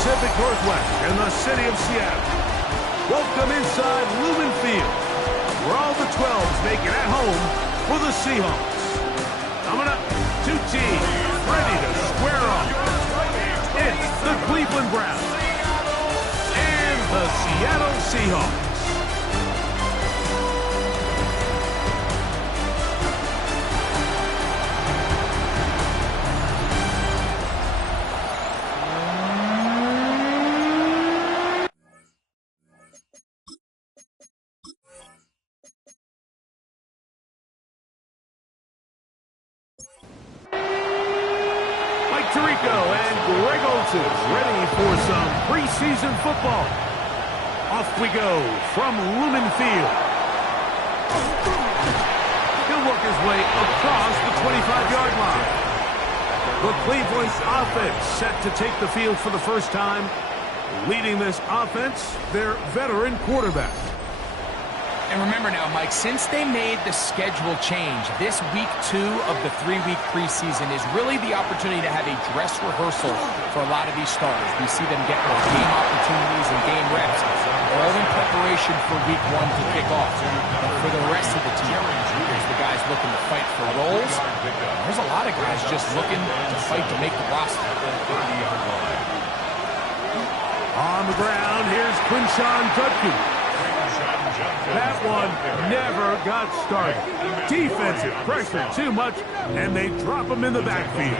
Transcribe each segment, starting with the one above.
Pacific Northwest in the city of Seattle. Welcome inside Lumen Field, where all the 12s make it at home for the Seahawks. Coming up, two teams ready to square off. It's the Cleveland Browns and the Seattle Seahawks. Ready for some preseason football. Off we go from Lumen Field. He'll work his way across the 25-yard line. The Cleveland offense set to take the field for the first time. Leading this offense, their veteran quarterback. And remember now, Mike, since they made the schedule change, this week 2 of the 3-week preseason is really the opportunity to have a dress rehearsal for a lot of these starters. We see them get more game opportunities and game reps, all in preparation for week 1 to kick off. But for the rest of the team, there's the guys looking to fight for roles. There's a lot of guys just looking to fight to make the roster. On the ground, here's Quinshawn Judkins. That one never got started. Defensive pressure too much, and they drop him in the backfield.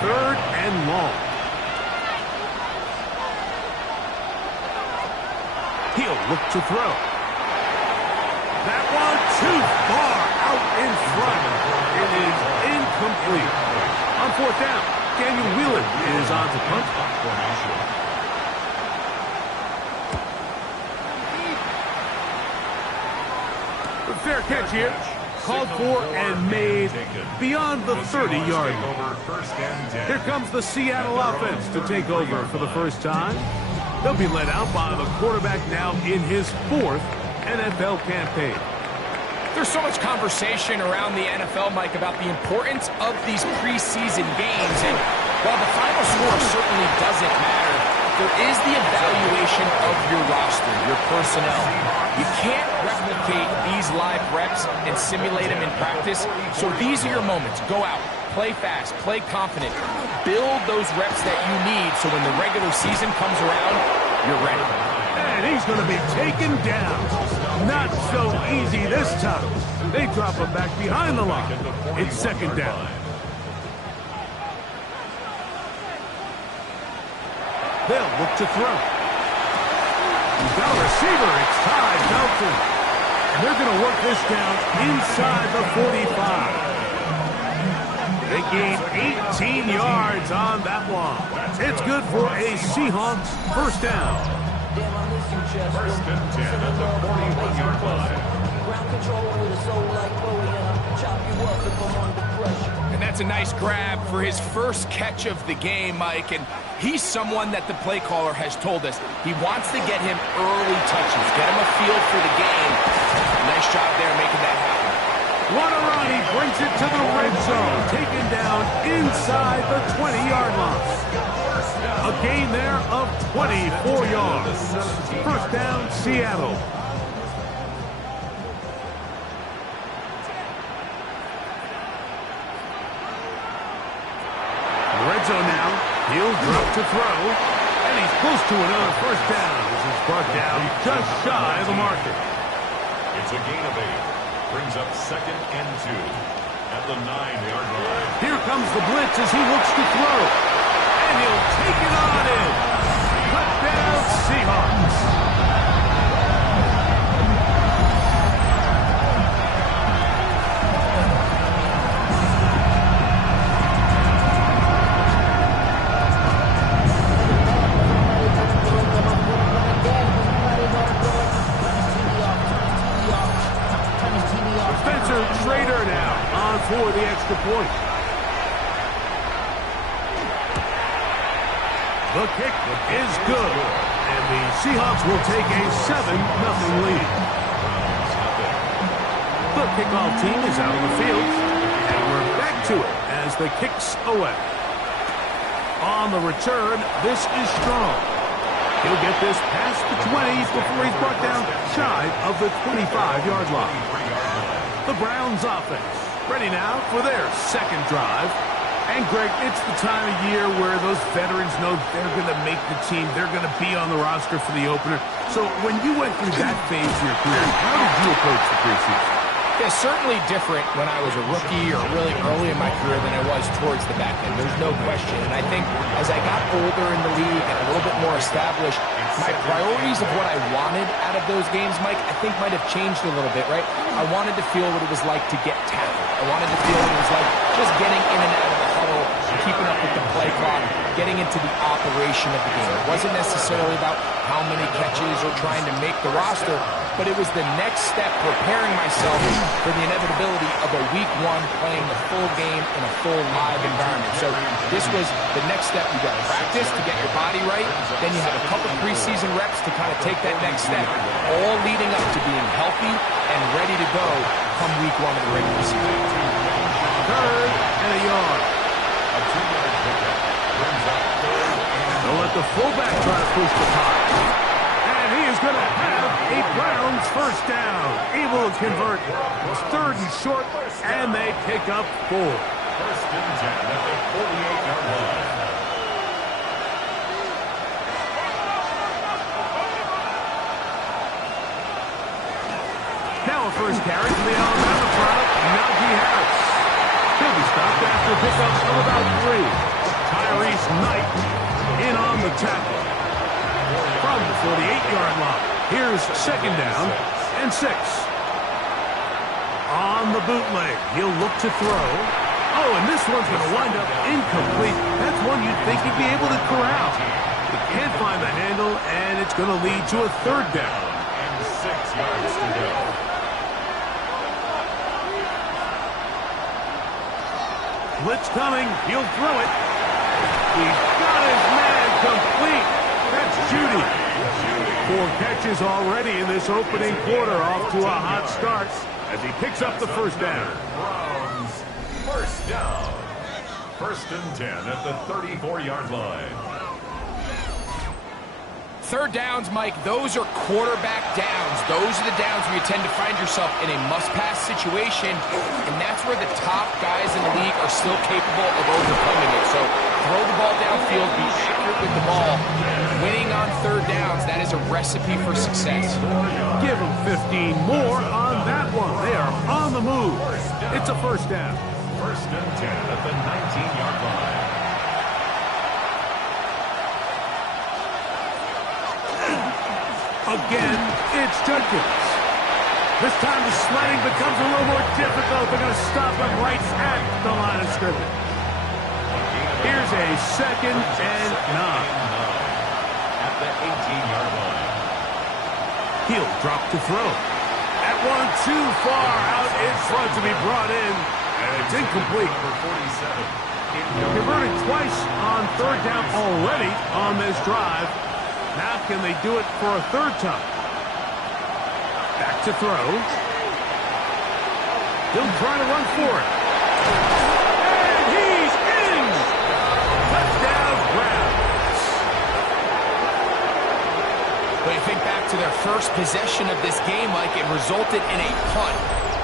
3rd and long. He'll look to throw. That one too far out in front. It is incomplete. On 4th down, Daniel Wheelan is on to punt. Fair catch here. Called for and made beyond the 30-yard line. Here comes the Seattle offense to take over for the first time. They'll be led out by the quarterback now in his 4th NFL campaign. There's so much conversation around the NFL, Mike, about the importance of these preseason games. And while the final score certainly doesn't matter, there is the evaluation of your roster, your personnel. You can't replicate these live reps and simulate them in practice. So these are your moments. Go out, play fast, play confident. Build those reps that you need so when the regular season comes around, you're ready. And he's going to be taken down. Not so easy this time. They drop him back behind the line. It's 2nd down. They'll look to throw. He's got a receiver. It's Ty Belton. And they're going to work this down inside the 45. They gain 18 yards on that one. It's good for a Seahawks 1st down. 1st and 10 at the 41-yard line. Ground control with a soul like Chloe, chop you up if I'm under pressure. And that's a nice grab for his first catch of the game, Mike. And he's someone that the play caller has told us he wants to get him early touches, get him a feel for the game. Nice job there making that happen. What a run. He brings it to the red zone, taken down inside the 20-yard line. A gain there of 24 yards. 1st down, Seattle. Red zone now. He'll drop to throw. And he's close to another 1st down as he's brought down just shy of the marker. It's a gain of 8. Brings up 2nd and 2 at the 9-yard line. Here comes the blitz as he looks to throw. And he'll take it on in. Touchdown, Seahawks. Trader now on for the extra point. The kick is good, and the Seahawks will take a 7-0 lead. The kickoff team is out on the field, and we're back to it as the kick's away. On the return, this is strong. He'll get this past the 20 before he's brought down shy of the 25-yard line. The Browns offense ready now for their second drive. And, Greg, it's the time of year where those veterans know they're going to make the team. They're going to be on the roster for the opener. So when you went through that phase of your career, how did you approach the preseason? Yeah, certainly different when I was a rookie or really early in my career than I was towards the back end. There's no question. And I think as I got older in the league and a little bit more established, my priorities of what I wanted out of those games, Mike, I think might have changed a little bit, right? I wanted to feel what it was like to get tackled. I wanted to feel what it was like just getting in and out of the huddle, keeping up with the play clock, getting into the operation of the game. It wasn't necessarily about how many catches or trying to make the roster, but it was the next step, preparing myself for the inevitability of a week one playing the full game in a full live environment. So this was the next step. You got to practice to get your body right. Then you have a couple preseason reps to kind of take that next step, all leading up to being healthy and ready to go come week one of the regular season. Third and a yard. A 2-yard pickup brings up third and They'll let the fullback try to push the pile. And he is going to have a Browns first down. Able to convert. It's third and short, and they pick up 4. first and 10 at the 48-yard line. Now a first carry for the Alabama product, Najee Harris. He'll be stopped after a pickup of about 3. Tyrese Knight in on the tackle. From the 48-yard line, here's second down and 6. On the bootleg, he'll look to throw. Oh, and this one's going to wind up incomplete. That's one you'd think he'd be able to corral. He can't find the handle, and it's going to lead to a third down. And 6 yards to go. Blitz coming. He'll throw it. He's got his man complete. That's Judy. 4 catches already in this opening quarter, off to a hot start as he picks up the first down. Browns first down. First and 10 at the 34-yard line. Third downs, Mike, those are quarterback downs. Those are the downs where you tend to find yourself in a must-pass situation, and that's where the top guys in the league are still capable of overcoming it. So throw the ball downfield, be accurate with the ball. Winning on third downs, that is a recipe for success. Give them 15 more on that one. They are on the move. It's a first down. First and 10 at the 19-yard line. Again, it's Judkins. This time the sledding becomes a little more difficult. They're going to stop him right at the line of scrimmage. Here's a second and 9. At the 18-yard line. He'll drop to throw. That one too far out in front to be brought in. And it's incomplete. Number 47. Converted twice on third down already on this drive. Now can they do it for a third time? Back to throw. He'll try to run for it. And he's in! Touchdown, Browns. When you think back to their first possession of this game, Mike, it resulted in a punt.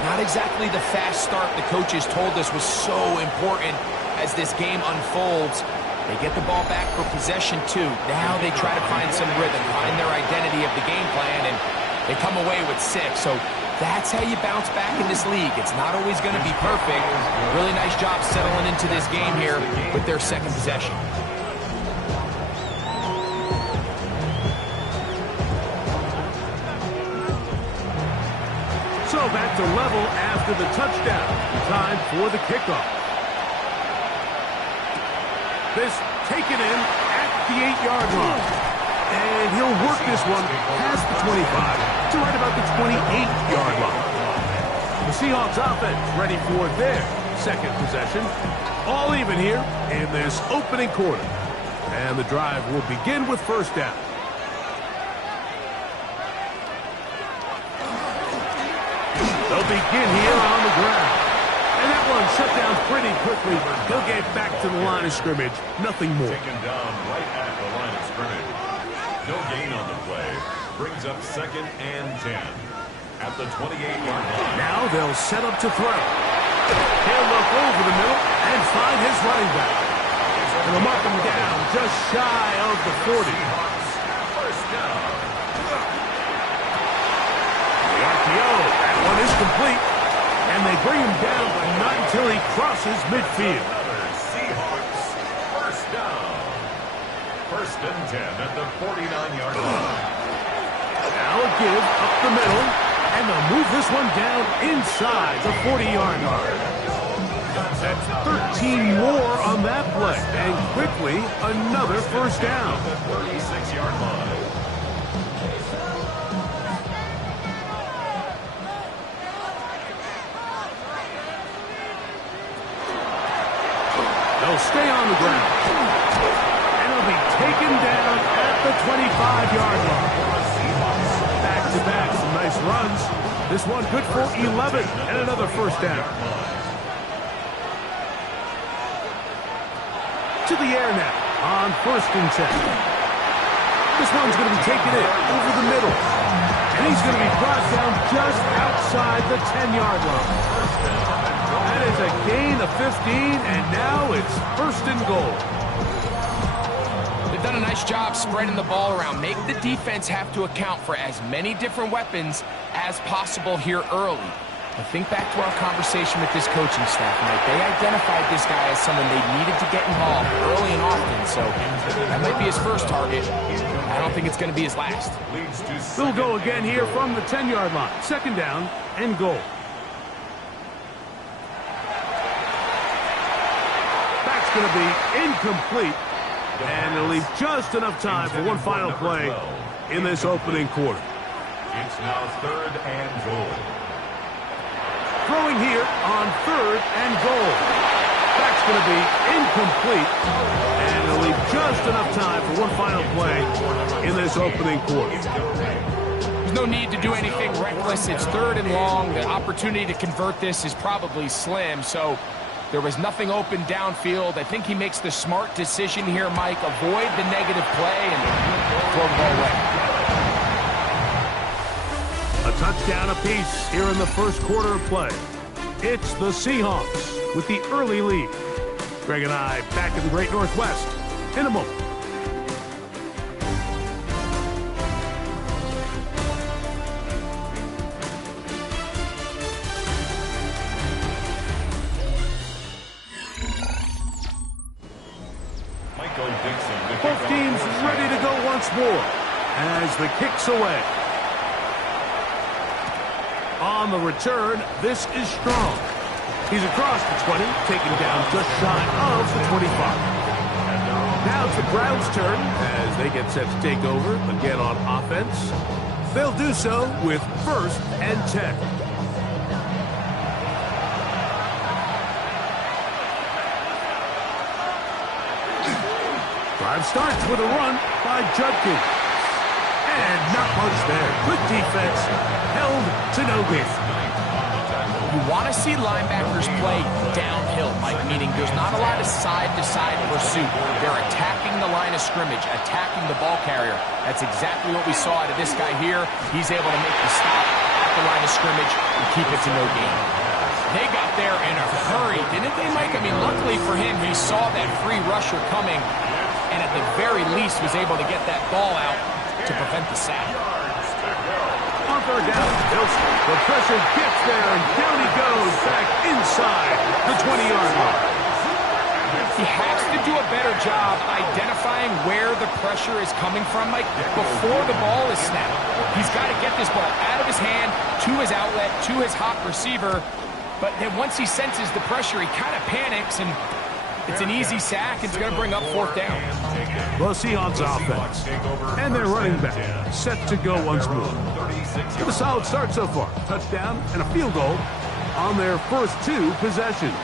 Not exactly the fast start the coaches told us was so important as this game unfolds. They get the ball back for possession 2. Now they try to find some rhythm, find their identity of the game plan, and they come away with 6. So that's how you bounce back in this league. It's not always going to be perfect. Really nice job settling into this game here with their second possession. So back to level after the touchdown. Time for the kickoff. This taken in at the 8-yard line. And he'll work this one past the 25 to right about the 28-yard line. The Seahawks offense ready for their second possession. All even here in this opening quarter. And the drive will begin with first down. They'll begin here on the ground. And that one shut down pretty quickly. He'll get back to the line of scrimmage. Nothing more. Taken down right at the line of scrimmage. No gain on the play. Brings up 2nd and 10. At the 28-yard line. Now they'll set up to throw. He'll look over the middle and find his running back. And they'll mark him down just shy of the 40. Seahawks, first down. The RPO, that one is complete. And they bring him down, but not until he crosses midfield. Another Seahawks, first down. 1st and 10 at the 49-yard line. Now a give up the middle, and they'll move this one down inside the 40-yard line. That's 13 more on that play, and quickly another first down. At the 36-yard line. They'll stay on the ground, and they'll be taken down at the 25-yard line. Back-to-back, some nice runs. This one good for 11 and another first down. To the air now on 1st and 10. This one's going to be taken in over the middle, and he's going to be brought down just outside the 10-yard line. That is a gain of 15, and now it's 1st and goal. They've done a nice job spreading the ball around. Make the defense have to account for as many different weapons as possible here early. But think back to our conversation with this coaching staff, Mike. They identified this guy as someone they needed to get involved early and often, so that might be his first target. I don't think it's going to be his last. They'll go again here from the 10-yard line. 2nd down and goal. That's going to be incomplete, and it'll leave just enough time for one final play in this opening quarter. It's now 3rd and goal. Throwing here on 3rd and goal. That's going to be incomplete, and it'll leave just enough time for one final play in this opening quarter. There's no need to do anything reckless. It's 3rd and long. The opportunity to convert this is probably slim, so there was nothing open downfield. I think he makes the smart decision here, Mike. Avoid the negative play and throw the ball away. A touchdown apiece here in the first quarter of play. It's the Seahawks with the early lead. Greg and I back in the Great Northwest in a moment. Both teams ready to go once more as the kick's away. On the return, this is Strong. He's across the 20, taken down just shy of the 25. Now it's the Browns' turn as they get set to take over again on offense. They'll do so with 1st and 10. Drive starts with a run by Judkins. And not much there. Good defense. Held to no gain. You want to see linebackers play downhill, Mike, meaning there's not a lot of side-to-side pursuit. They're attacking the line of scrimmage, attacking the ball carrier. That's exactly what we saw out of this guy here. He's able to make the stop at the line of scrimmage and keep it to no gain. They got there in a hurry, didn't they, Mike? I mean, luckily for him, he saw that free rusher coming and at the very least was able to get that ball out to prevent the sack. On 3rd down, Wilson. The pressure gets there, and down he goes back inside the 20-yard line. He has to do a better job identifying where the pressure is coming from, Mike, before the ball is snapped. He's got to get this ball out of his hand, to his outlet, to his hot receiver. But then once he senses the pressure, he kind of panics, and it's an easy sack. It's going to bring up 4th down. Well, Seahawks offense and their running back set to go once more. With a solid start so far. Touchdown and a field goal on their first 2 possessions.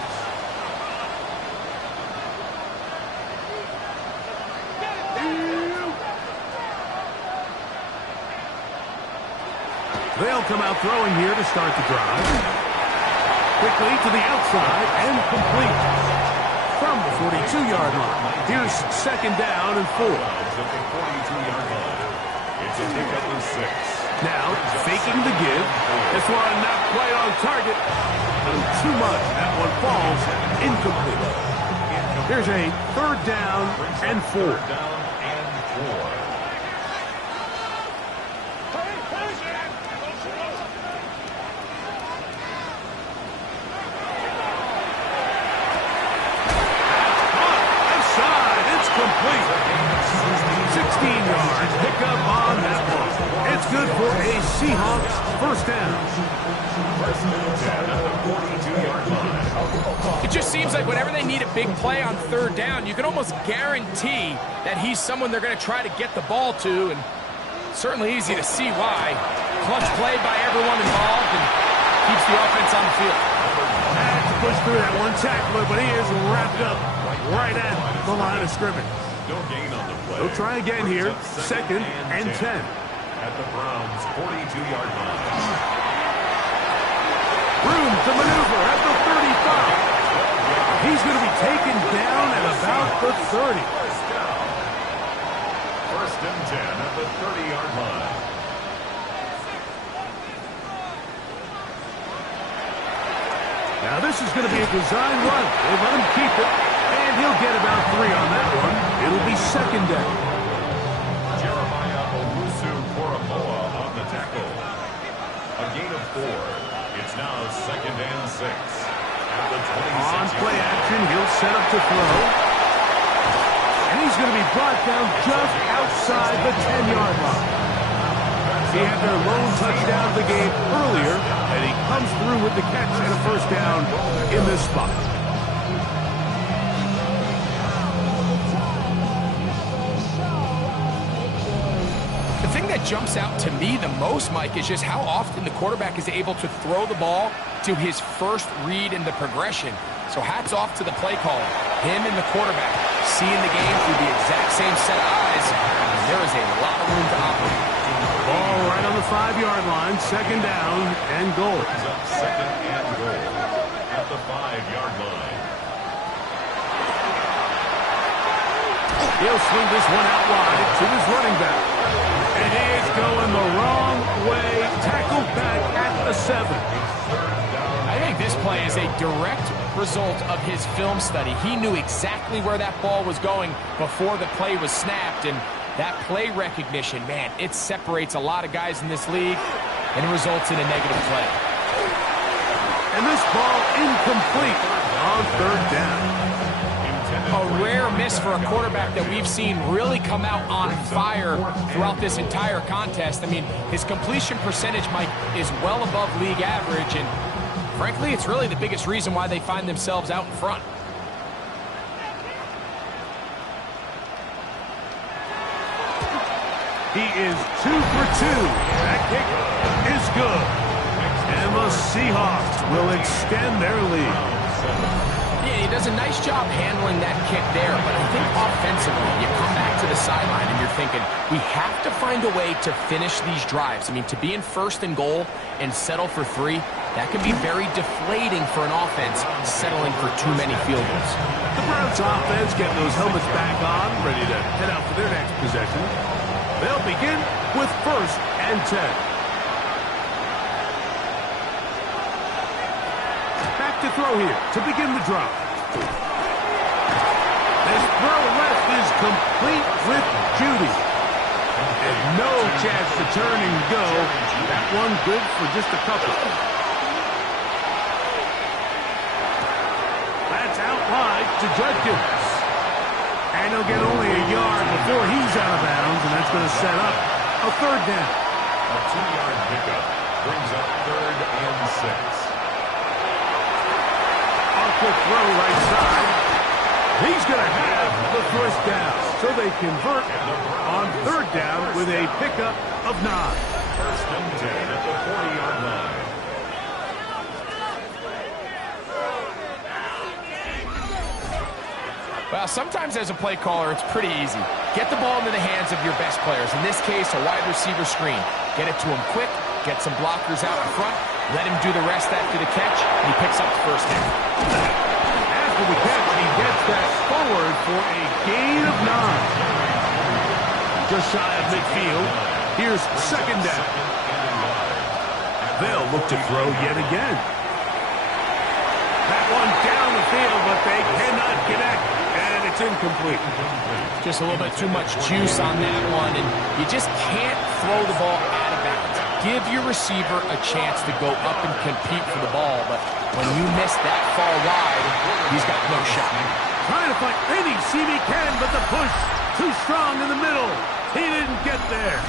They'll come out throwing here to start the drive. quickly to the outside and complete. From the 42-yard line, here's second down and 4. At the 42-yard line. It's a pickup of 6. Now, faking the give. This one not quite on target. Too much. That one falls incomplete. Here's a third down and 4. Third down and 4. Complete. 16 yards. Pick up on that one. It's good for a Seahawks first down. First down at the 42-yard line. It just seems like whenever they need a big play on third down, you can almost guarantee that he's someone they're going to try to get the ball to, and certainly easy to see why. Clutch play by everyone involved and keeps the offense on the field. Had to push through that one tackler, but he is wrapped up right at the line of scrimmage. No gain on the play. They'll try again here. Second and 10. At the Browns' 42-yard line. Room to maneuver at the 35. He's going to be taken down at about the 30. First down. First and 10 at the 30-yard line. Now this is going to be a design run. They let him keep it, and he'll get about 3 on that one. It'll be second down. Jeremiah Owusu-Koramoah on the tackle. A gain of 4. It's now second and 6. At the 26. On play action, he'll set up to throw. And he's going to be brought down just outside the 10-yard line. He had their lone touchdown of the game earlier, and he comes through with the catch and a first down in this spot. The thing that jumps out to me the most, Mike, is just how often the quarterback is able to throw the ball to his first read in the progression. So hats off to the play caller. Him and the quarterback seeing the game through the exact same set of eyes. There is a lot of room to operate. Ball right on the 5-yard line, second down and goal. Brings up second and goal at the 5-yard line. He'll swing this one out wide to his running back. And he is going the wrong way. Tackled back at the 7. I think this play is a direct result of his film study. He knew exactly where that ball was going before the play was snapped, and that play recognition, man, it separates a lot of guys in this league, and it results in a negative play. And this ball incomplete on third down. A rare miss for a quarterback that we've seen really come out on fire throughout this entire contest. I mean, his completion percentage, Mike, is well above league average, and frankly, it's really the biggest reason why they find themselves out in front. He is 2 for 2. That kick is good. And the Seahawks will extend their lead. Yeah, he does a nice job handling that kick there, but I think offensively, you come back to the sideline and you're thinking, we have to find a way to finish these drives. I mean, to be in first and goal and settle for 3, that can be very deflating for an offense settling for too many field goals. The Browns offense getting those helmets back on, ready to head out for their next possession. They'll begin with first and 10. Back to throw here to begin the drive. This throw left is complete with Judy. And no chance to turn and go. That one good for just a couple. That's out wide to Judkins. And he'll get only a yard before he's out of bounds, and that's going to set up a third down. A 2-yard pickup brings up third and 6. Quick throw right side. He's going to have the first down. So they convert on third down with a pickup of 9. First and 10 at the 40-yard line. Well, sometimes as a play caller, it's pretty easy. Get the ball into the hands of your best players. In this case, a wide receiver screen. Get it to him quick, get some blockers out in front, Let him do the rest after the catch, and he picks up the first down. After the catch, he gets that forward for a gain of 9. Just shy of midfield. Here's second down. They'll look to throw yet again. That one down the field, but they cannot connect, and it's incomplete. Just a little bit too much juice on that one, and you just can't throw the ball out of bounds. Give your receiver a chance to go up and compete for the ball, but when you miss that far wide, he's got no shot. Trying to find any seam he can, but the push too strong in the middle. He didn't get there.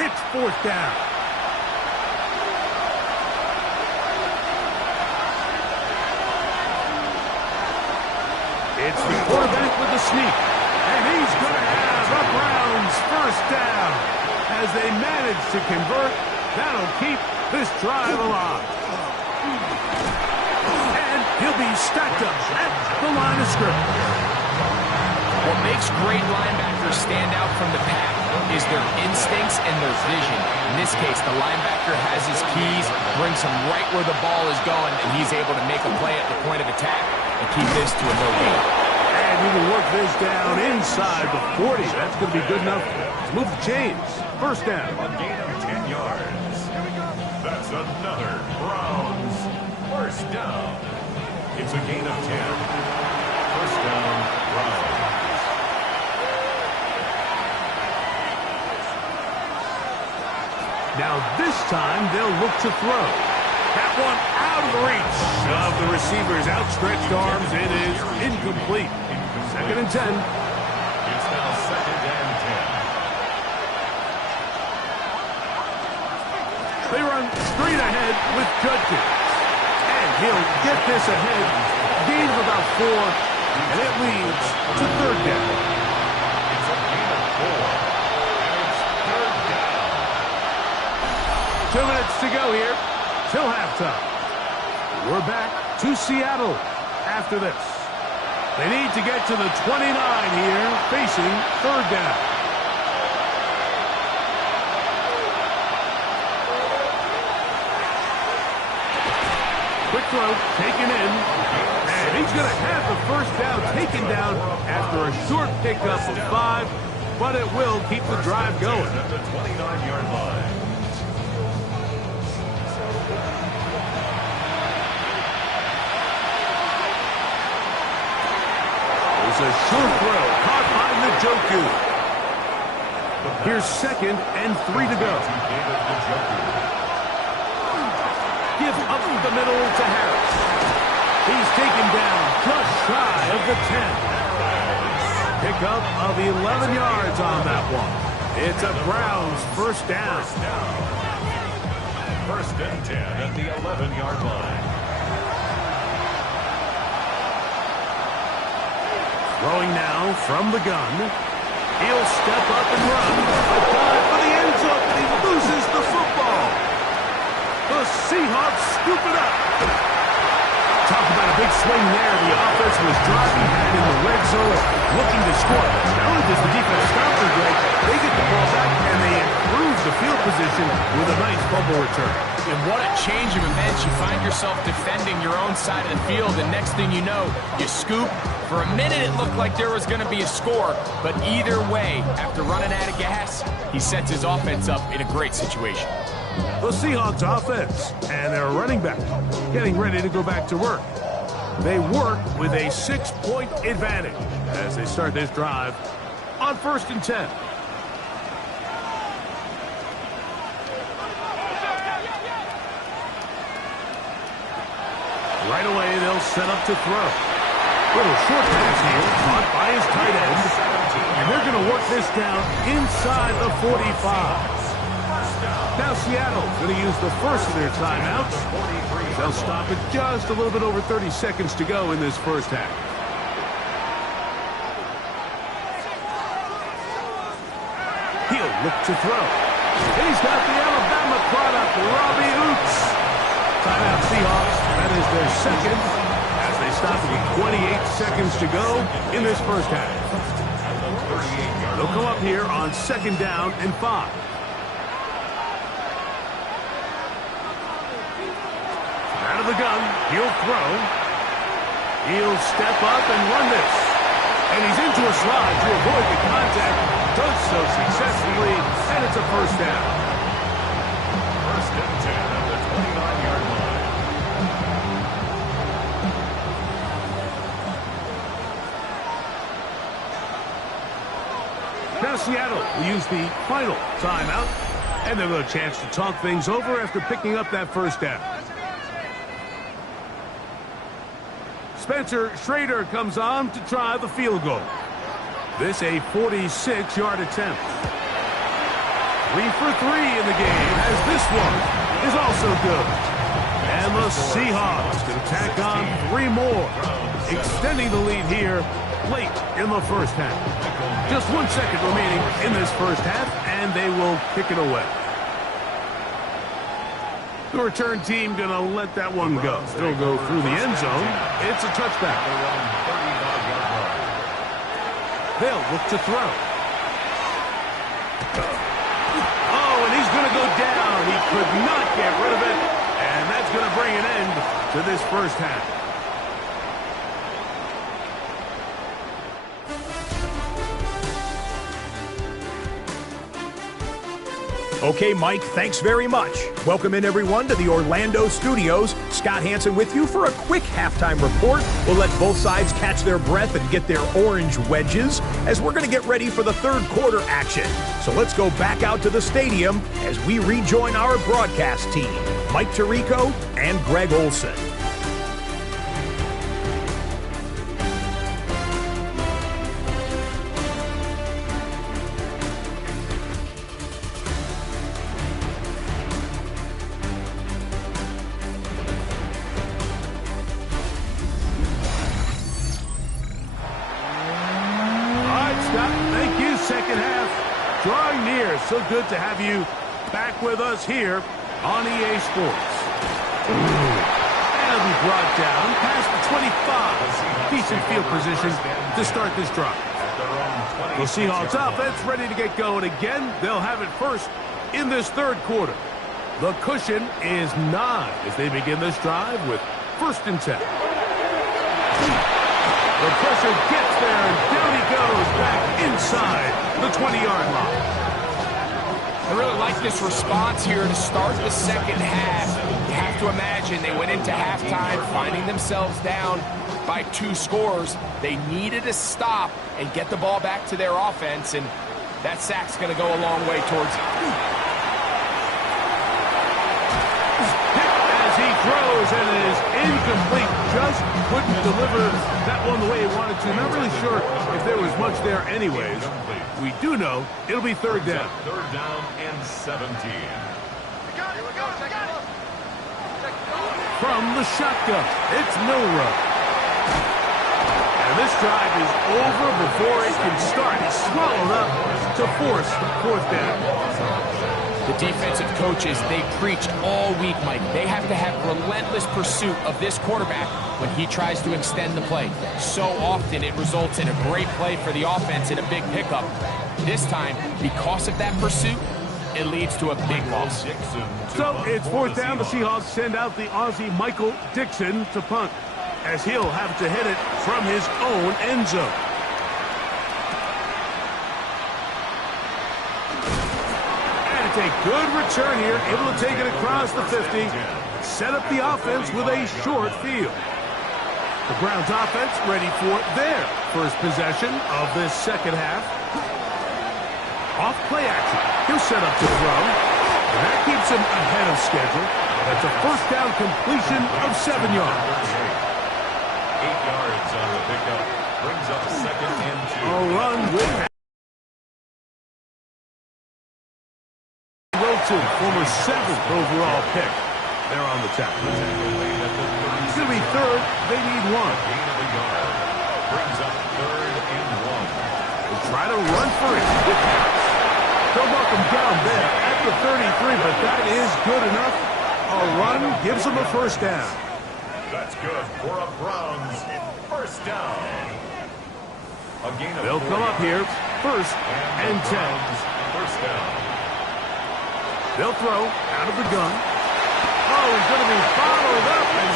It's fourth down. It's the quarterback with the sneak, and he's going to have a Browns first down. As they manage to convert, that'll keep this drive alive. And he'll be stacked up at the line of scrimmage. What makes great linebackers stand out from the pack is their instincts and their vision. In this case, the linebacker has his keys, brings him right where the ball is going, and he's able to make a play at the point of attack and keep this to a no gain. And you can work this down inside the 40. That's going to be good enough to move the chains. First down. A gain of 10 yards. That's another Browns first down. It's a gain of 10. First down, Browns. Now this time they'll look to throw. That one out of the reach of the receiver's outstretched arms. It is incomplete. Second and 10. It's now second and 10. They run straight ahead with Judkins. And he'll get this ahead. Gain of about 4. And it leads to third down. It's a gain of 4. And it's third down. 2 minutes to go here till halftime. We're back to Seattle after this. They need to get to the 29 here, facing third down. Quick throw, taken in, and he's going to have the first down taken down after a short pickup of 5, but it will keep the drive going. At the 29-yard line. It's a short throw, caught by WK2. Here's second and 3 to go. Give up the middle to Harris. He's taken down just shy of the 10. Pickup of 11 yards on that one. It's a Browns first down. First and 10 at the 11-yard line. Throwing now from the gun. He'll step up and run. A dive for the end zone, and he loses the football. The Seahawks scoop it up. Talk about a big swing there. The offense was driving ahead in the red zone, looking to score. Not only does the defense stop for Greg, they get the ball back, and they improve the field position with a nice fumble return. And what a change of events. You find yourself defending your own side of the field, and next thing you know, you scoop. For a minute, it looked like there was going to be a score, but either way, after running out of gas, he sets his offense up in a great situation. The Seahawks offense and their running back getting ready to go back to work. They work with a 6-point advantage as they start this drive on first and 10. Right away, they'll set up to throw. Little short pass here, caught by his tight end. And they're going to work this down inside the 45. Now Seattle's going to use the first of their timeouts. They'll stop it just a little bit over 30 seconds to go in this first half. He'll look to throw. He's got the Alabama product, Robbie Oots. Timeout Seahawks. That is their second as they stop with 28 seconds to go in this first half. They'll come up here on second down and 5. of the gun. He'll throw. He'll step up and run this. And he's into a slide to avoid the contact. Does so successfully, and it's a first down. First and 10 at the 29-yard line. Now Seattle will use the final timeout, and they'll have a chance to talk things over after picking up that first down. Spencer Schrader comes on to try the field goal. This a 46-yard attempt. 3 for 3 in the game, as this one is also good. And the Seahawks can tack on 3 more, extending the lead here late in the first half. Just 1 second remaining in this first half, and they will kick it away. The return team going to let that one go. It'll go through the end zone. It's a touchback. They'll look to throw. Oh, and he's going to go down. He could not get rid of it, and that's going to bring an end to this first half. Okay, Mike, thanks very much. Welcome in, everyone, to the Orlando studios. Scott Hansen with you for a quick halftime report. We'll let both sides catch their breath and get their orange wedges as we're going to get ready for the third quarter action. So let's go back out to the stadium as we rejoin our broadcast team, Mike Tirico and Greg Olson. Drawing near. So good to have you back with us here on EA Sports. And it'll be brought down past the 25. Decent field position to start this drive. The Seahawks offense ready to get going again. They'll have it first in this third quarter. The cushion is 9 as they begin this drive with first and 10. The pressure gets there, and down he goes back inside the 20-yard line. I really like this response here to start the second half. You have to imagine they went into halftime finding themselves down by 2 scores. They needed to stop and get the ball back to their offense, and that sack's going to go a long way towards it. As he throws, and it is incomplete. Just couldn't deliver that one the way he wanted to. Not really sure if there was much there anyways. We do know it'll be third down. Third down and 17. From the shotgun, it's Milrow. And this drive is over before it can start. He's swallowed up to force fourth down. The defensive coaches, they preach all week, Mike. They have to have relentless pursuit of this quarterback when he tries to extend the play. So often it results in a great play for the offense and a big pickup. This time, because of that pursuit, it leads to a big loss. So it's fourth down. The Seahawks send out the Aussie Michael Dixon to punt, as he'll have to hit it from his own end zone. A good return here, able to take it across the 50, set up the offense with a short field. The Browns offense ready for their first possession of this second half. Off play action, he'll set up to throw, and that keeps him ahead of schedule. That's a first down completion of 7 yards. 8 yards on the pickup, brings up second and 2. A run with former 7th overall pick. They're on the tackle. It's going to be third. They need 1. Brings up third and 1. They'll try to run for it. They'll mark him down there at the 33, but that is good enough. A run gives them a first down. That's good for a Browns first down. They'll come up here first and 10. First down. They'll throw out of the gun. Oh, he's going to be followed up and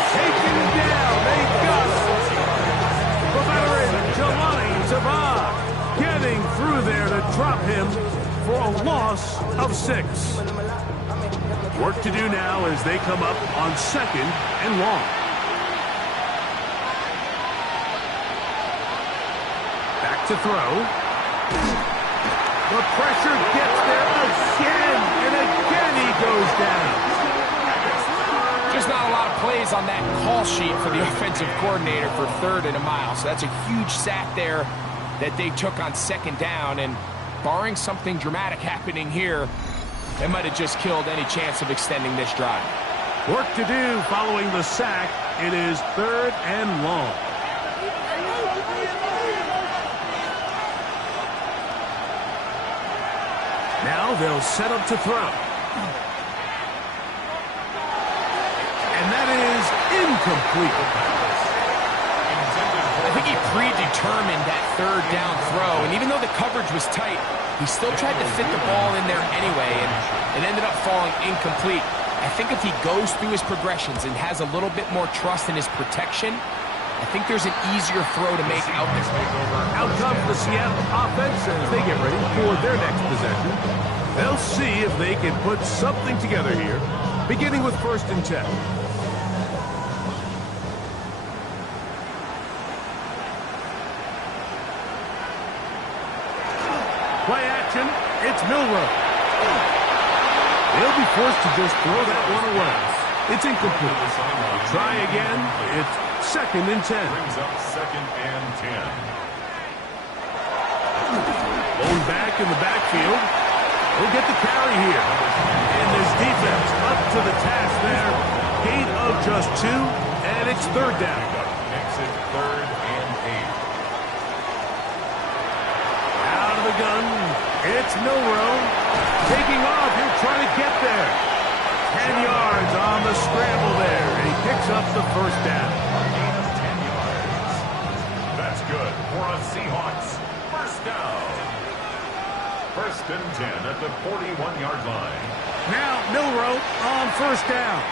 Work to do now as they come up on 2nd and long. Back to throw. The pressure gets there again, and again he goes down. Just not a lot of plays on that call sheet for the offensive coordinator for 3rd and a mile. So that's a huge sack there that they took on 2nd down. And barring something dramatic happening here, it might have just killed any chance of extending this drive. Work to do following the sack. It is 3rd and long. Now they'll set up to throw. And that is incomplete. I think he predetermined that 3rd down throw, and even though the coverage was tight, he still tried to fit the ball in there anyway, and it ended up falling incomplete. I think if he goes through his progressions and has a little bit more trust in his protection, I think there's an easier throw to make out there. Out comes the Seattle offense as they get ready for their next possession. They'll see if they can put something together here, beginning with 1st and 10. Play action, it's Milroe. They'll be forced to just throw that one away. It's incomplete. Try again, it's 2nd and 10. Brings up 2nd and 10. Going back in the backfield. He'll get the carry here. And this defense up to the task there. Gain of just 2, and it's 3rd down. Exit 3rd and 8. Out of the gun. It's Milroe. Taking off. He'll try to get there. 10 yards on the scramble there. And he picks up the 1st down. Gain of 10 yards. That's good for a Seahawks 1st down. 1st and 10 at the 41-yard line. Now Milroe on 1st down.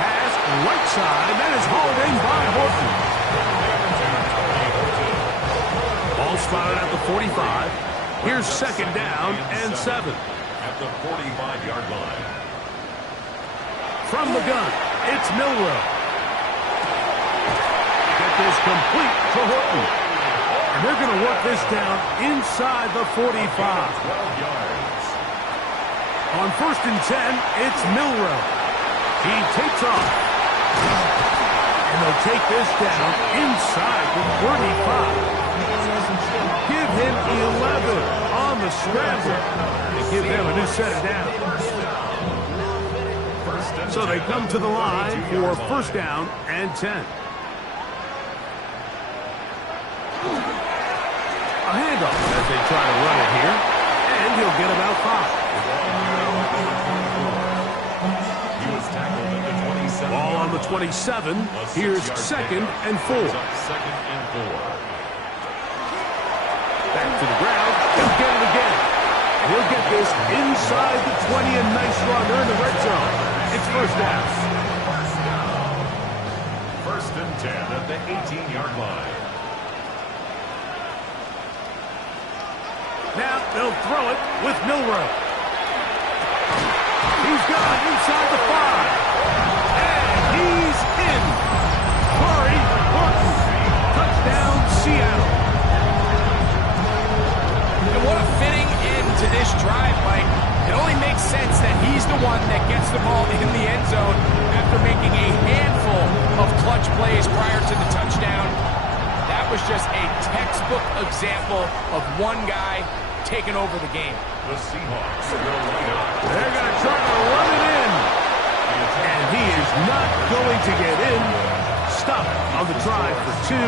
Pass right side. That is hauled in by Horton. Ball spotted at the 45. Here's 2nd down and 7. At the 45-yard line. From the gun, it's Milroe. Get this complete to Horton. And they're going to work this down inside the 45. 12 yards. On 1st and 10, it's Milroe. He takes off. And they'll take this down inside the 35. Give him 11 on the scramble. They give them a new set of downs. So they come to the line for 1st down and 10. A handoff as they try to run it here. And he'll get about 5. He was tackled at the 27. Ball on the 27. Here's 2nd and 4. 2nd and 4. Back to the ground. He'll get it again. And he'll get this inside the 20. A nice run. They're in the red zone. It's 1st down. 1st and 10 at the 18-yard line. Now they'll throw it with Milroe. He's got it inside the 5. And he's in. Corey Horton. Touchdown, Seattle. And what a fitting end to this drive, Mike. It only makes sense that he's the one that gets the ball in the end zone after making a handful of clutch plays prior to the touchdown. That was just a textbook example of one guy taking over the game. The Seahawks will lead up. They're going to try to run it in. And he is not going to get in. Stop on the drive for 2.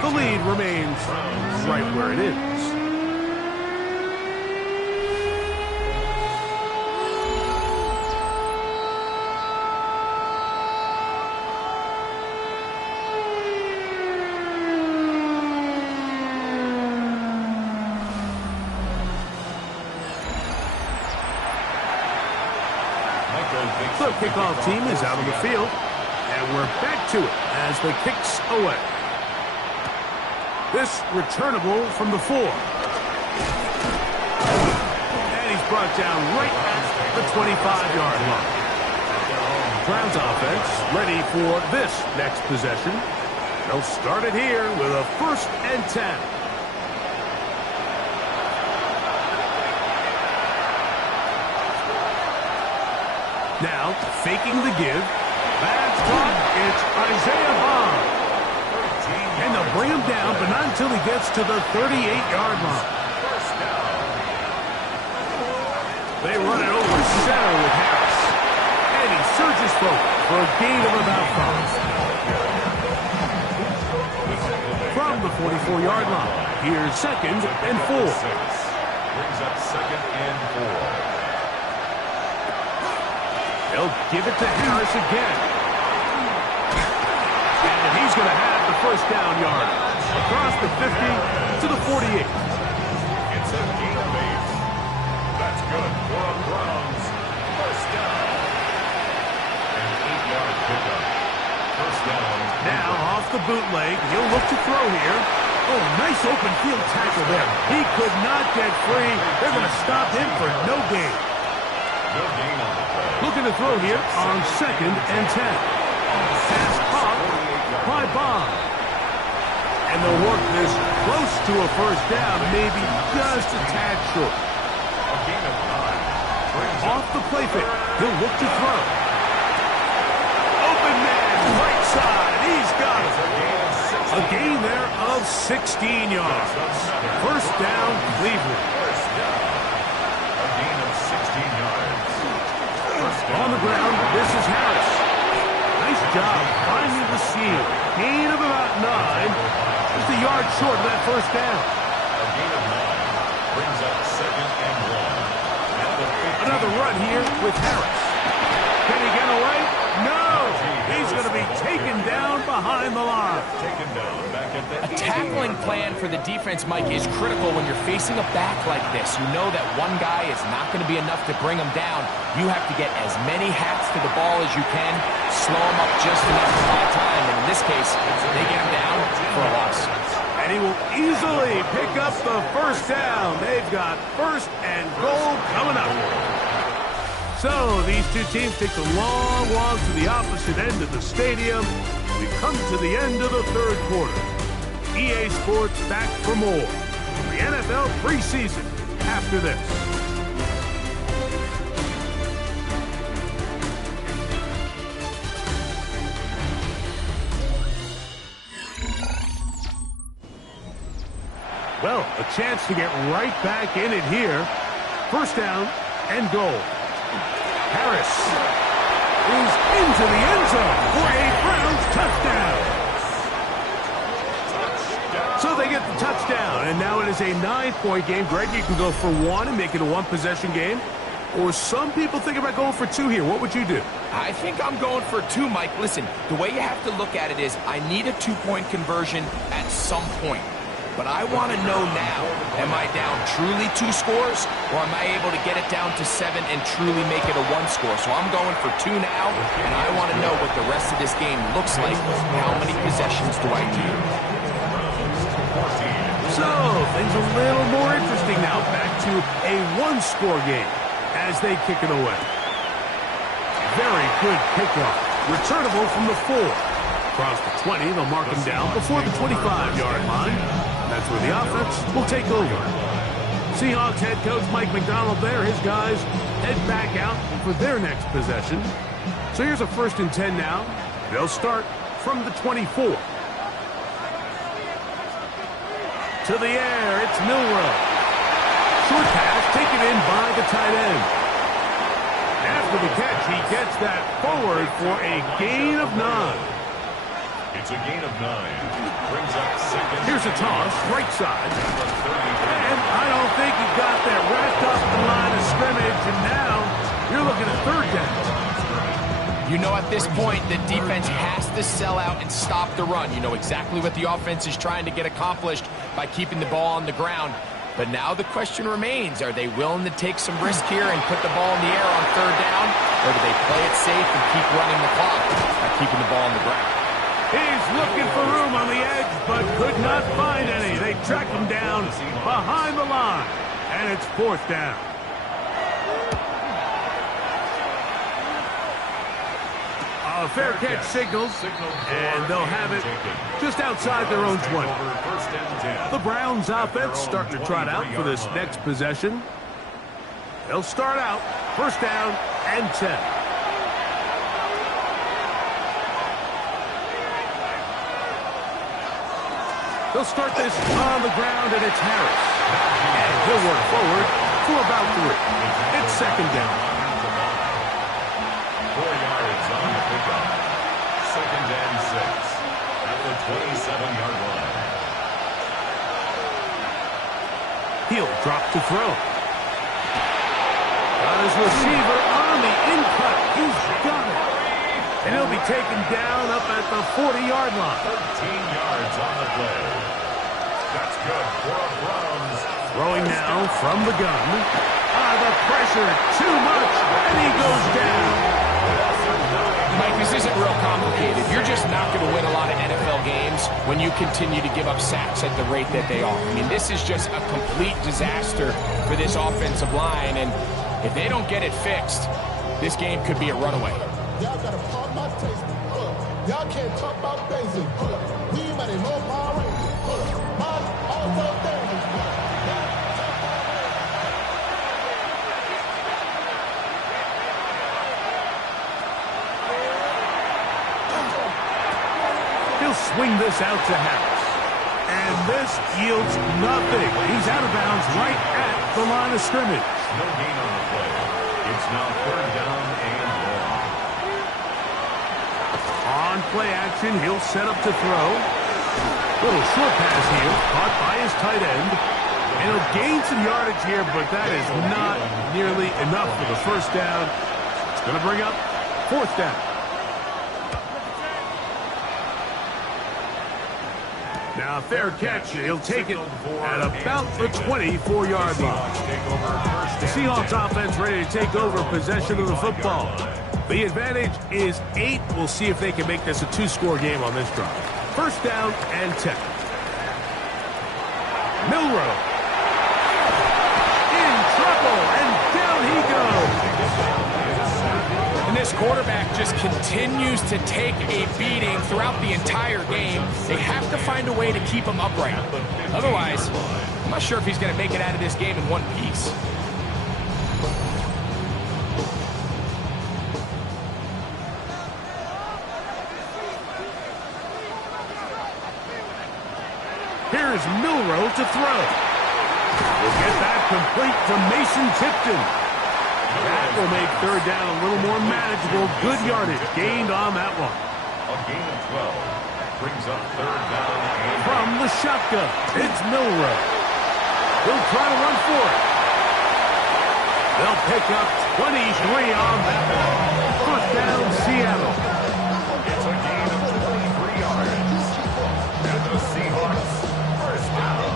The lead remains right where it is. The kickoff team is out on the field, and we're back to it as the kick's away. This returnable from the 4. And he's brought down right at the 25-yard line. Browns offense ready for this next possession. They'll start it here with a 1st and 10. Now, faking the give. Bad spot. It's Isaiah Bond. And they'll bring him down, but not until he gets to the 38-yard line. They run it over center with Harris. And he surges forward for a gain of about 5. From the 44-yard line, here's 2nd and 4. Brings up 2nd and 4. They'll give it to Harris again. And he's going to have the 1st down yard. Across the 50 to the 48. It's a gain of 8. That's good for a Browns 1st down. An 8-yard pickup. 1st down. Now off the bootleg. He'll look to throw here. Oh, nice open field tackle there. He could not get free. They're going to stop him for no gain. No gain on the play. Looking to throw here on 2nd and 10. Pass caught by Bond. And they'll work this close to a 1st down, maybe just a tad short. A gain of 9. Off the play fake. He'll look to throw. Open man, right side. He's got it. A gain there of 16 yards. 1st down, Cleveland. A gain of 16 yards. On the ground, this is Harris. Nice job finding the seal. Gain of about 9. Just a yard short of that 1st down. A gain of 9. Brings up 2nd and 1. Another run here with Harris. Can he get away? No! He's going to be taken down behind the line. Taken down back at the A tackling plan for the defense, Mike, is critical when you're facing a back like this. You know that one guy is not going to be enough to bring him down. You have to get as many hats to the ball as you can, slow him up just enough to buy time. And in this case, they get him down for a loss. And he will easily pick up the 1st down. They've got 1st and goal coming up. So these two teams take the long walk to the opposite end of the stadium. We've come to the end of the 3rd quarter. EA Sports back for more. The NFL preseason after this. Well, a chance to get right back in it here. 1st down and goal. Harris is into the end zone for a Browns touchdown. So they get the touchdown, and now it is a 9-point game. Greg, you can go for 1 and make it a 1-possession game. Or some people think about going for 2 here. What would you do? I think I'm going for 2, Mike. Listen, the way you have to look at it is I need a 2-point conversion at some point. But I want to know now, am I down truly 2 scores, or am I able to get it down to 7 and truly make it a 1 score? So I'm going for 2 now, and I want to know what the rest of this game looks like. How many possessions do I need? So things a little more interesting now. Back to a 1-score game as they kick it away. Very good kickoff. Returnable from the 4. Across the 20, they'll mark him down before the 25-yard line. That's where the offense will take over. Seahawks head coach Mike McDonald there. His guys head back out for their next possession. So here's a 1st and 10 now. They'll start from the 24. To the air, it's Milrow. Short pass taken in by the tight end. After the catch, he gets that forward for a gain of 9. It's a gain of 9. Brings up 2nd. Here's a toss, right side. And I don't think he got that wrapped up the line of scrimmage, and now you're looking at 3rd down. You know at this point the defense has to sell out and stop the run. You know exactly what the offense is trying to get accomplished by keeping the ball on the ground. But now the question remains, are they willing to take some risk here and put the ball in the air on 3rd down? Or do they play it safe and keep running the clock by keeping the ball on the ground? He's looking for room on the edge, but could not find any. They track him down behind the line, and it's 4th down. A fair catch signaled, and they'll have it just outside their own 20. The Browns offense starting to trot out for this next possession. They'll start out first down and 10. They'll start this on the ground, and it's Harris. And he'll work forward for about 3. It's second down. 4 yards on the pickup. Second and 6 at the 27-yard line. He'll drop to throw. Got his receiver on the in-cut. He's got it. And he'll be taken down up at the 40-yard line. 13 yards on the play. That's good for the Browns. Throwing now from the gun. The pressure, too much, and he goes down. Mike, this isn't real complicated. You're just not going to win a lot of NFL games when you continue to give up sacks at the rate that they are. I mean, this is just a complete disaster for this offensive line, and if they don't get it fixed, this game could be a runaway. Y'all gotta pop my taste. Y'all can't talk about basic. We might have no power. Also dangerous. He'll swing this out to Harris. And this yields nothing. He's out of bounds right at the line of scrimmage. No gain on the play. It's now third down and long. On play action, he'll set up to throw. Little short pass here, caught by his tight end. And he'll gain some yardage here, but that is not nearly enough for the first down. It's going to bring up fourth down. Now, a fair catch. He'll take it at about the 24-yard line. The Seahawks offense ready to take over possession of the football. The advantage is 8. We'll see if they can make this a 2-score game on this drive. First down and 10. Milroe. In trouble, and down he goes. And this quarterback just continues to take a beating throughout the entire game. They have to find a way to keep him upright. Otherwise, I'm not sure if he's going to make it out of this game in one piece. Here's Milroe to throw. We'll get that complete from Mason Tipton. That will make third down a little more manageable. Good yardage gained on that one. A gain of 12 brings up third down and From the shotgun, it's Milroe. He'll try to run for it. They'll pick up 23 on that one. First down, Seattle. it's a gain of 23 yards. And the Seahawks first down.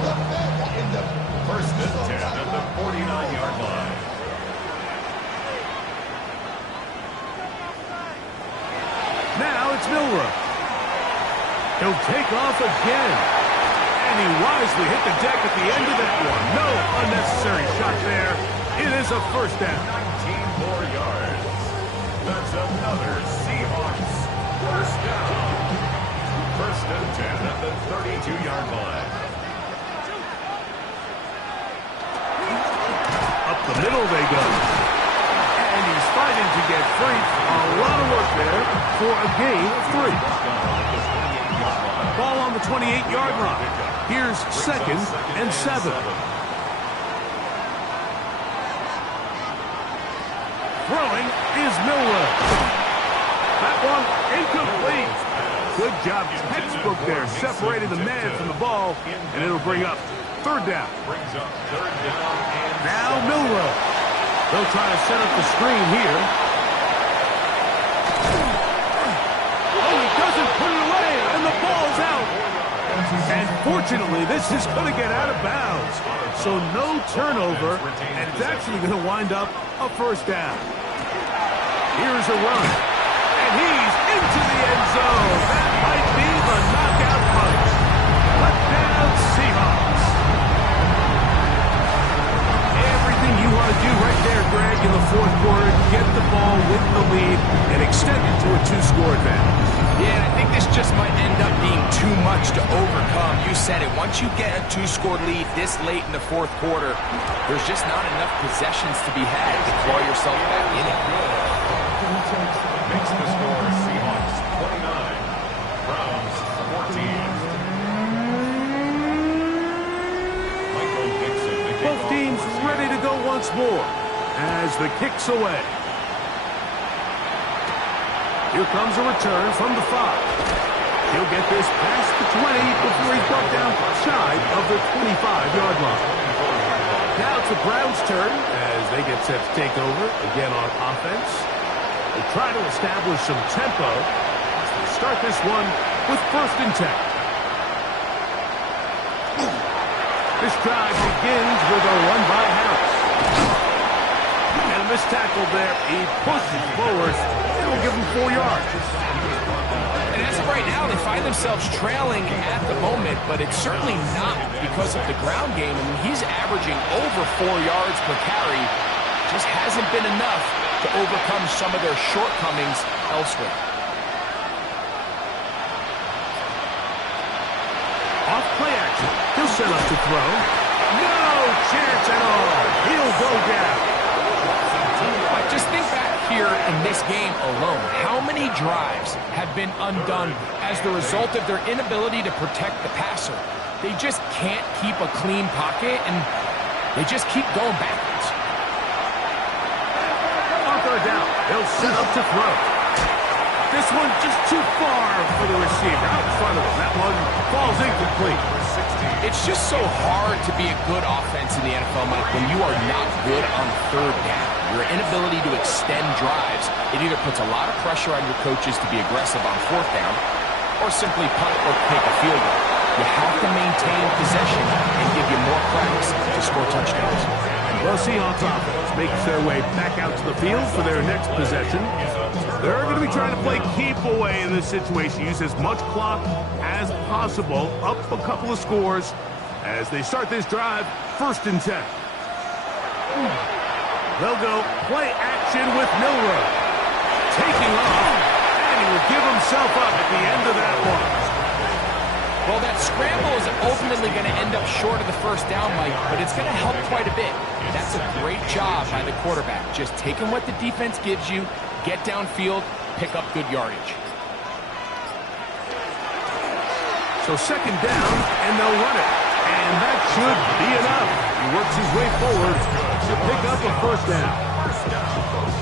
First and 10 at the 49-yard line. Now it's Milroe. He'll take off again. And he wisely hit the deck at the end of that one. No unnecessary shot there. It is a first down. 19 more yards. That's another Seahawks first down. First and 10 at the 32-yard line. Up the middle they go. And he's fighting to get free. A lot of work there for a gain of 3. Ball on the 28-yard line. Here's second and 7. Throwing is Milroe. That one incomplete. Good job. Textbook there. Separated the man from the ball. And it'll bring up third down. Brings up third down and Now Milroe. They'll try to set up the screen here. Oh, he doesn't put it away, and the ball's out. And fortunately, this is going to get out of bounds. So no turnover, and it's actually going to wind up a first down. Here's a run, and he's into the end zone. That might be the knockout punch. Touchdown, Seahawks. Everything you want to do right there, Greg, in the fourth quarter, get the ball with the lead and extend it to a 2-score advantage. Yeah, and I think this just might end up being too much to overcome. You said it. Once you get a 2-score lead this late in the fourth quarter, there's just not enough possessions to be had to claw yourself back in it. Makes the score Seahawks 29, Browns 14. Both teams ready to go once more as the kick's away. Here comes a return from the 5. He'll get this past the 20 before he's brought down shy of the 25-yard line. Now it's the Browns' turn as they get set to take over again on offense. They try to establish some tempo as they start this one with 1st and 10. This drive begins with a run by Harris. And a missed tackle there. He pushes forward. It'll give him 4 yards. And as of right now, they find themselves trailing at the moment, but it's certainly not because of the ground game. I mean, he's averaging over 4 yards per carry. Just hasn't been enough to overcome some of their shortcomings elsewhere. Off play action. He'll set up to throw. No chance at all. He'll go down. Just think back here in this game alone. How many drives have been undone as the result of their inability to protect the passer? They just can't keep a clean pocket, and they just keep going backwards. On 3rd down, they'll set up to throw. This one just too far for the receiver. Out in front of him. That one falls incomplete. It's just so hard to be a good offense in the NFL, Mike, when you are not good on 3rd down. Your inability to extend drives, it either puts a lot of pressure on your coaches to be aggressive on 4th down or simply punt or take a field goal. You have to maintain possession and give you more cracks to score touchdowns. The Seahawks offense makes their way back out to the field for their next possession. They're going to be trying to play keep away in this situation. Use as much clock as possible. Up a couple of scores as they start this drive. 1st and 10. They'll go play action with Milroe. Taking off, and he will give himself up at the end of that one. Well, that scramble is ultimately going to end up short of the 1st down, Mike, but it's going to help quite a bit. That's a great job by the quarterback. Just taking what the defense gives you, get downfield, pick up good yardage. So 2nd down, and they'll run it. And that should be enough. He works his way forward to pick up a 1st down.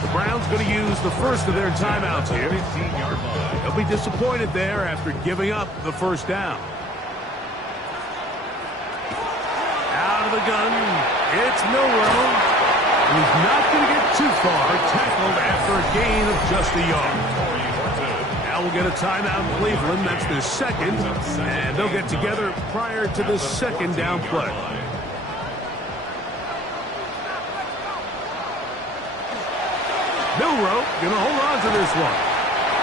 The Browns going to use the first of their timeouts here. They'll be disappointed there after giving up the 1st down. Out of the gun, it's Milroe. He's not going to get too far, tackled after a gain of just a yard. Now we'll get a timeout in Cleveland. That's their 2nd, and they'll get together prior to the 2nd down play. Milroe going to hold on to this one.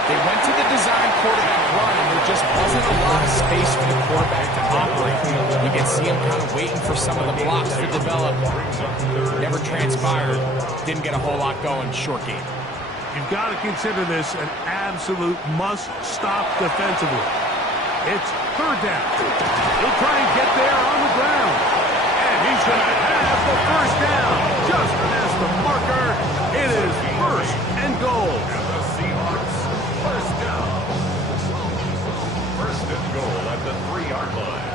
They went to the design quarterback run, and there just wasn't a lot of space for the quarterback to operate. You can see him kind of waiting for some of the blocks to develop. Never transpired. Didn't get a whole lot going. Short game. You've got to consider this an absolute must-stop defensively. It's 3rd down. He'll try and get there on the ground. And he's going to have the 1st down. Just past the marker. It is 1st and goal. And the Seahawks, 1st down. 1st and goal at the 3-yard line.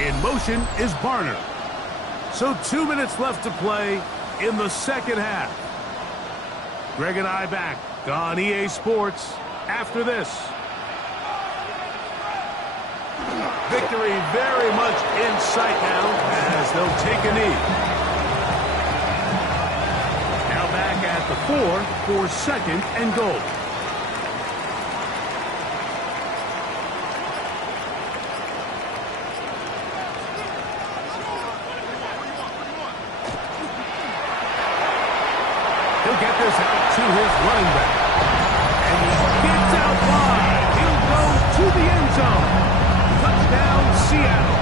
In motion is Barner. So 2 minutes left to play in the 2nd half. Greg and I back on EA Sports after this. Victory very much in sight now as they'll take a knee. Now back at the 4 for 2nd and goal. He'll get this out to his running back. And he gets out wide. He'll go to the end zone. Touchdown, Seattle.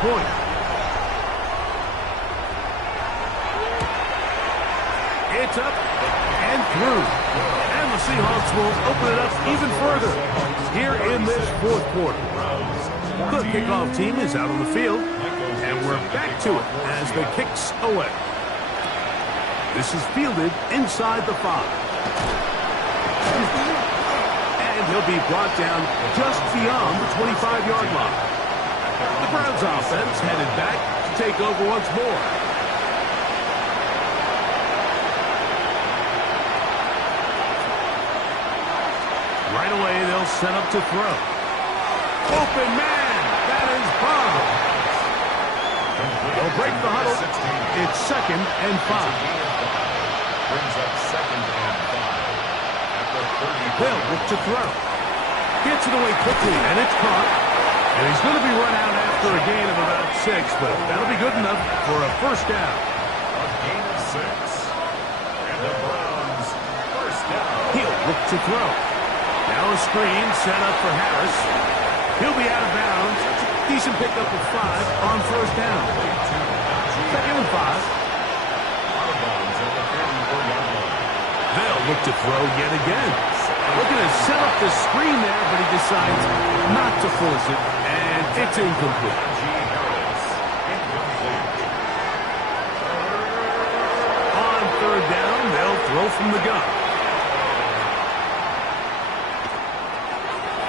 point. It's up and through. And the Seahawks will open it up even further here in this fourth quarter. The kickoff team is out on the field, and we're back to it as the kick's away. This is fielded inside the 5. And he'll be brought down just beyond the 25-yard line. The Browns offense headed back to take over once more. Right away, they'll set up to throw. Open man! That is Bob. They'll break the huddle. It's 2nd and 5. Brings up 2nd and 5. At the 30. They'll look to throw. Gets it away quickly, and it's caught. And he's going to be run out after a gain of about 6, but that'll be good enough for a first down. A gain of 6. And the Browns, first down. He'll look to throw. Now a screen set up for Harris. He'll be out of bounds. Decent pickup of 5 on first down. 2nd and 5. They'll look to throw yet again. Looking to set up the screen there, but he decides not to force it, and it's incomplete. On third down, they'll throw from the gun.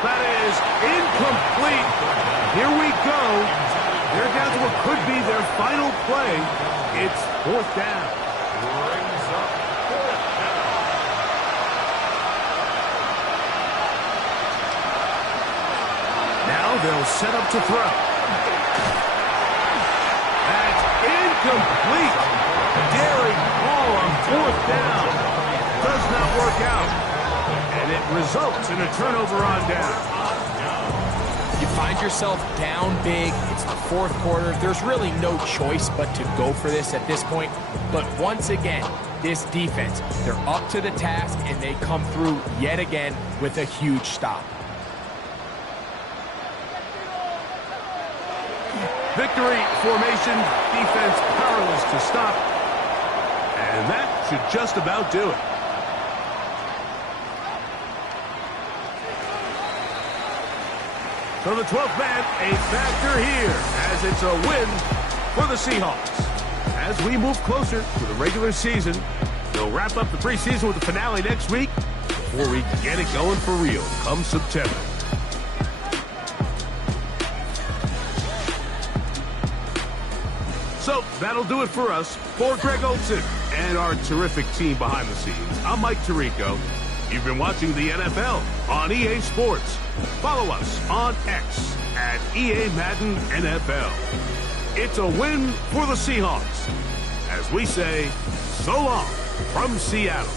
That is incomplete. Here we go. They're down to what could be their final play. It's 4th down. Brings up 4th down. Now they'll set up to throw. That's incomplete. Daring ball on 4th down. Does not work out. And it results in a turnover on down. You find yourself down big. It's the 4th quarter. There's really no choice but to go for this at this point. But once again, this defense, they're up to the task, and they come through yet again with a huge stop. Victory formation, defense powerless to stop. And that should just about do it. So the 12th man, a factor here, as it's a win for the Seahawks. As we move closer to the regular season, they'll wrap up the preseason with the finale next week before we get it going for real come September. So that'll do it for us. For Greg Olson and our terrific team behind the scenes, I'm Mike Tirico. You've been watching the NFL on EA Sports. Follow us on X at EA Madden NFL. It's a win for the Seahawks. As we say, so long from Seattle.